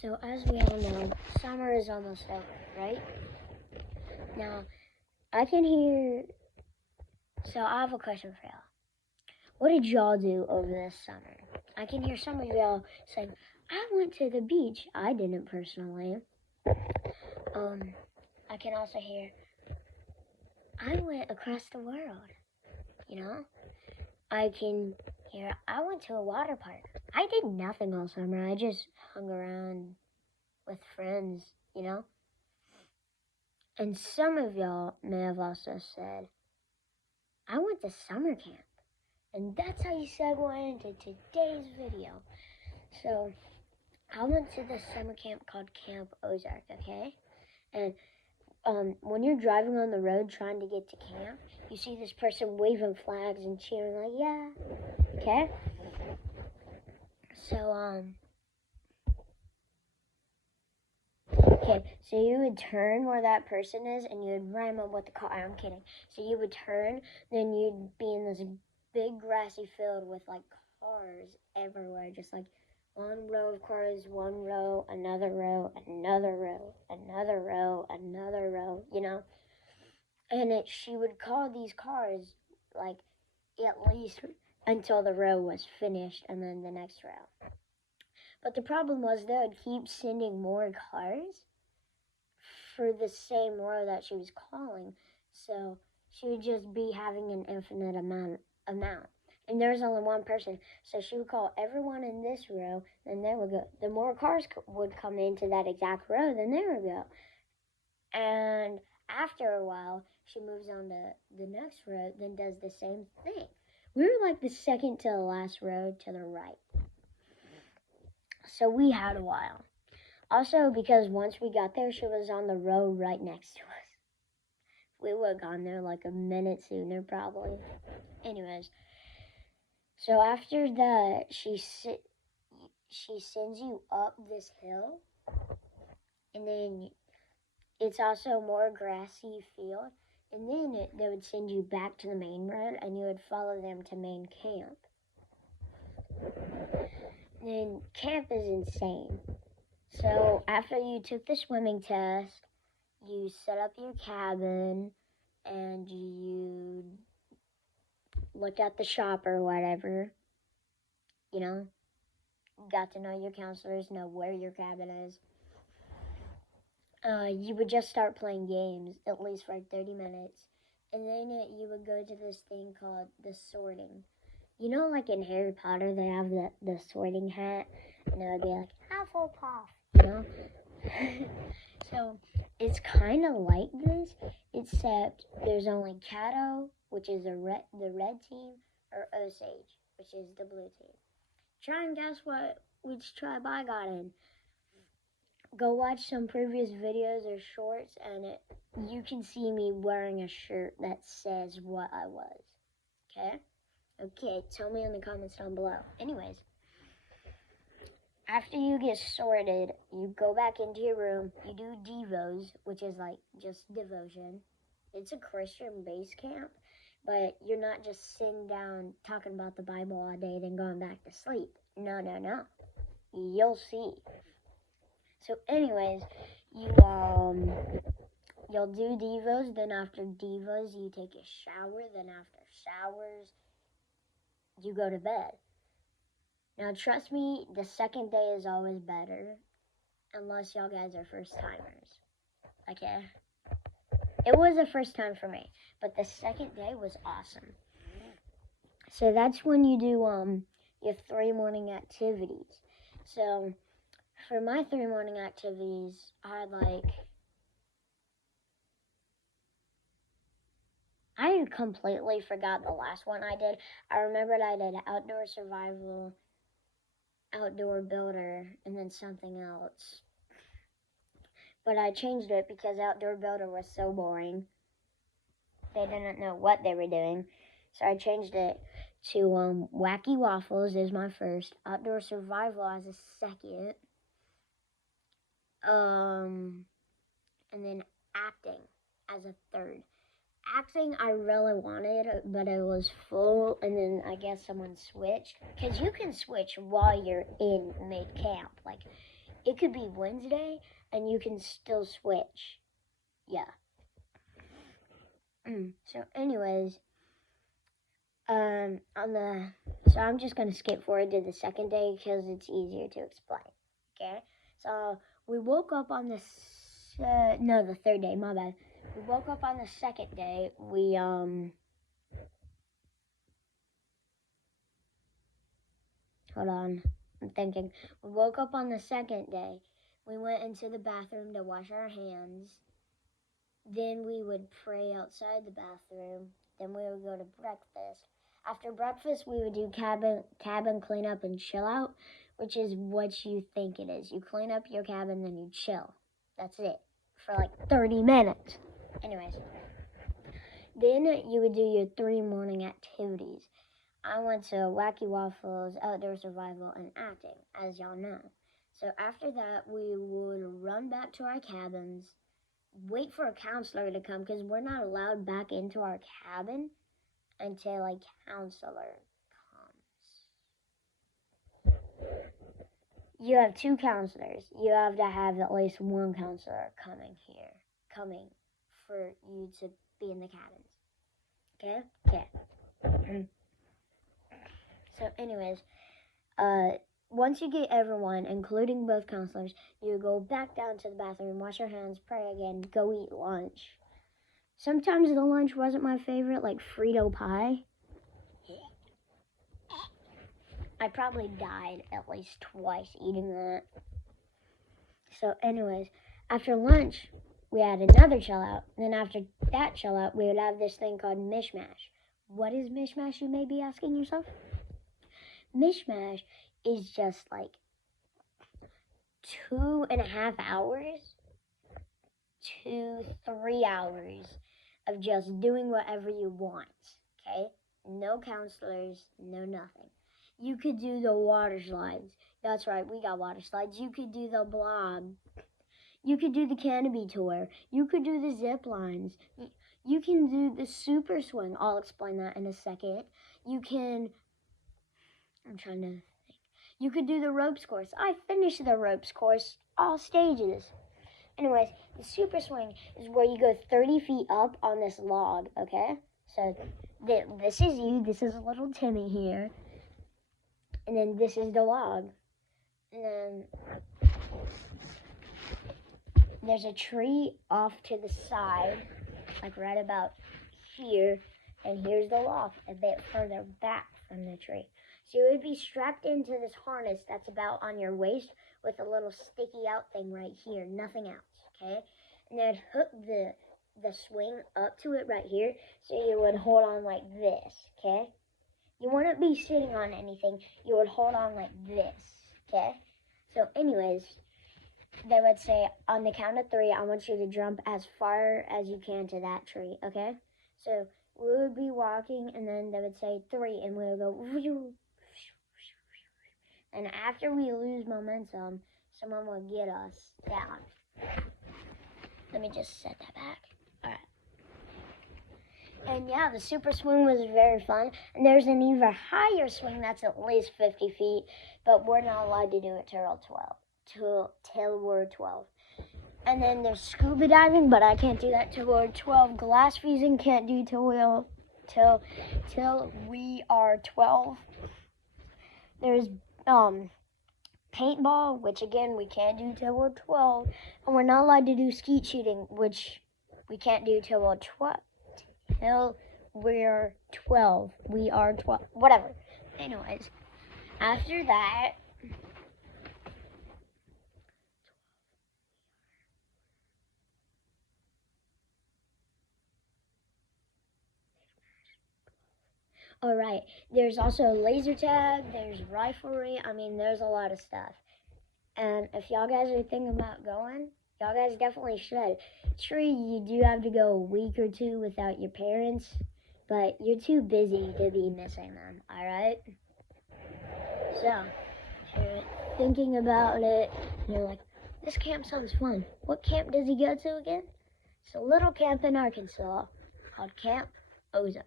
So as we all know, summer is almost over, right? Now, I can hear, so I have a question for y'all. What did y'all do over this summer? I can hear some of y'all saying, I went to the beach. I didn't personally. I can also hear, I went across the world, I can hear, I went to a water park. I did nothing all summer. I just hung around with friends, And some of y'all may have also said, I went to summer camp. And that's how you segue into today's video. So, I went to this summer camp called Camp Ozark, okay? And when you're driving on the road trying to get to camp, you see this person waving flags and cheering like, yeah, okay? So, so you would turn where that person is and you would ram up with the car. I'm kidding. So you would turn, then you'd be in this big grassy field with like cars everywhere, just like one row of cars, one row, another row, another row, another row, another row, And she would call these cars like at least until the row was finished and then the next row. But the problem was they would keep sending more cars for the same row that she was calling, so she would just be having an infinite amount. And there was only one person, so she would call everyone in this row, then they would go. The more cars would come into that exact row, then they would go. And after a while, she moves on to the next row, then does the same thing. We were like the second to the last row to the right. So we had a while. Also, because once we got there, she was on the row right next to us. We would have gone there like a minute sooner, probably. Anyways, so after that, she sends you up this hill, and then it's also more grassy field, and then they would send you back to the main road, and you would follow them to main camp. And camp is insane. So after you took the swimming test, you set up your cabin, and you looked at the shop or whatever, got to know your counselors, know where your cabin is. You would just start playing games, at least for 30 minutes, and then you would go to this thing called the sorting. Like in Harry Potter, they have the sorting hat, and it would be like, Hufflepuff, So, it's kind of like this, except there's only Cato, which is the red team, or Osage, which is the blue team. Try and guess which tribe I got in. Go watch some previous videos or shorts, and you can see me wearing a shirt that says what I was. Okay, tell me in the comments down below. Anyways, after you get sorted, you go back into your room, you do Devos, which is like just devotion. It's a Christian base camp, but you're not just sitting down talking about the Bible all day, then going back to sleep. No. You'll see. So anyways, you'll do Devos, then after Devos, you take a shower, then after showers, you go to bed. Now, trust me, the second day is always better, unless y'all guys are first timers, okay? It was a first time for me, but the second day was awesome. So that's when you do your 3 morning activities. So for my 3 morning activities, I completely forgot the last one I did. I remembered I did outdoor survival, outdoor builder, and then something else. But I changed it because outdoor builder was so boring. They didn't know what they were doing. So I changed it to Wacky Waffles is my first, outdoor survival as a second, and then acting as a third. Acting I really wanted, but it was full, and then I guess someone switched. Because you can switch while you're in mid-camp. Like, it could be Wednesday and you can still switch. Yeah. So anyways, so I'm just gonna skip forward to the second day because it's easier to explain. Okay, so we woke up on the the third day. My bad. We woke up on the second day. Hold on, I'm thinking. We woke up on the second day. We went into the bathroom to wash our hands. Then we would pray outside the bathroom. Then we would go to breakfast. After breakfast, we would do cabin cleanup and chill out, which is what you think it is. You clean up your cabin, then you chill. That's it for like 30 minutes. Anyways, then you would do your 3 morning activities. I went to Wacky Waffles, Outdoor Survival, and Acting, as y'all know. So after that, we would run back to our cabins, wait for a counselor to come because we're not allowed back into our cabin until a counselor comes. You have 2 counselors. You have to have at least 1 counselor coming for you to be in the cabins. Okay? Okay. So anyways, once you get everyone, including both counselors, you go back down to the bathroom, wash your hands, pray again, go eat lunch. Sometimes the lunch wasn't my favorite, like Frito pie. I probably died at least twice eating that. So anyways, after lunch, we had another chill out. Then after that chill out, we would have this thing called mishmash. What is mishmash, you may be asking yourself? Mishmash is just like 2.5 hours to 3 hours of just doing whatever you want, okay? No counselors, no nothing. You could do the water slides. That's right, we got water slides. You could do the blob. You could do the canopy tour. You could do the zip lines. You can do the super swing. I'll explain that in a second. I'm trying to think. You could do the ropes course. I finished the ropes course, all stages. Anyways, the super swing is where you go 30 feet up on this log, okay? So this is you. This is little Timmy here. And then this is the log. And then there's a tree off to the side, like right about here. And here's the log, a bit further back from the tree. So you would be strapped into this harness that's about on your waist with a little sticky out thing right here, nothing else, okay? And then hook the swing up to it right here, so you would hold on like this, okay? You wouldn't be sitting on anything, you would hold on like this, okay? So anyways, they would say, on the count of 3, I want you to jump as far as you can to that tree, okay? So we would be walking, and then they would say 3, and we would go, whew. And after we lose momentum, someone will get us down. Let me just set that back. All right. And yeah, the super swing was very fun. And there's an even higher swing that's at least 50 feet, but we're not allowed to do it till we're 12. And then there's scuba diving, but I can't do that till we're 12. Glass freezing can't do till we are 12. There's paintball, which again we can't do till we're 12, and we're not allowed to do skeet shooting, which we can't do till we're 12. We are 12. Whatever. Anyways, after that, all right, there's also laser tag, there's riflery, there's a lot of stuff. And if y'all guys are thinking about going, y'all guys definitely should. Sure, you do have to go a week or 2 without your parents, but you're too busy to be missing them, all right? So, if you're thinking about it, and you're like, this camp sounds fun. What camp does he go to again? It's a little camp in Arkansas called Camp Ozark.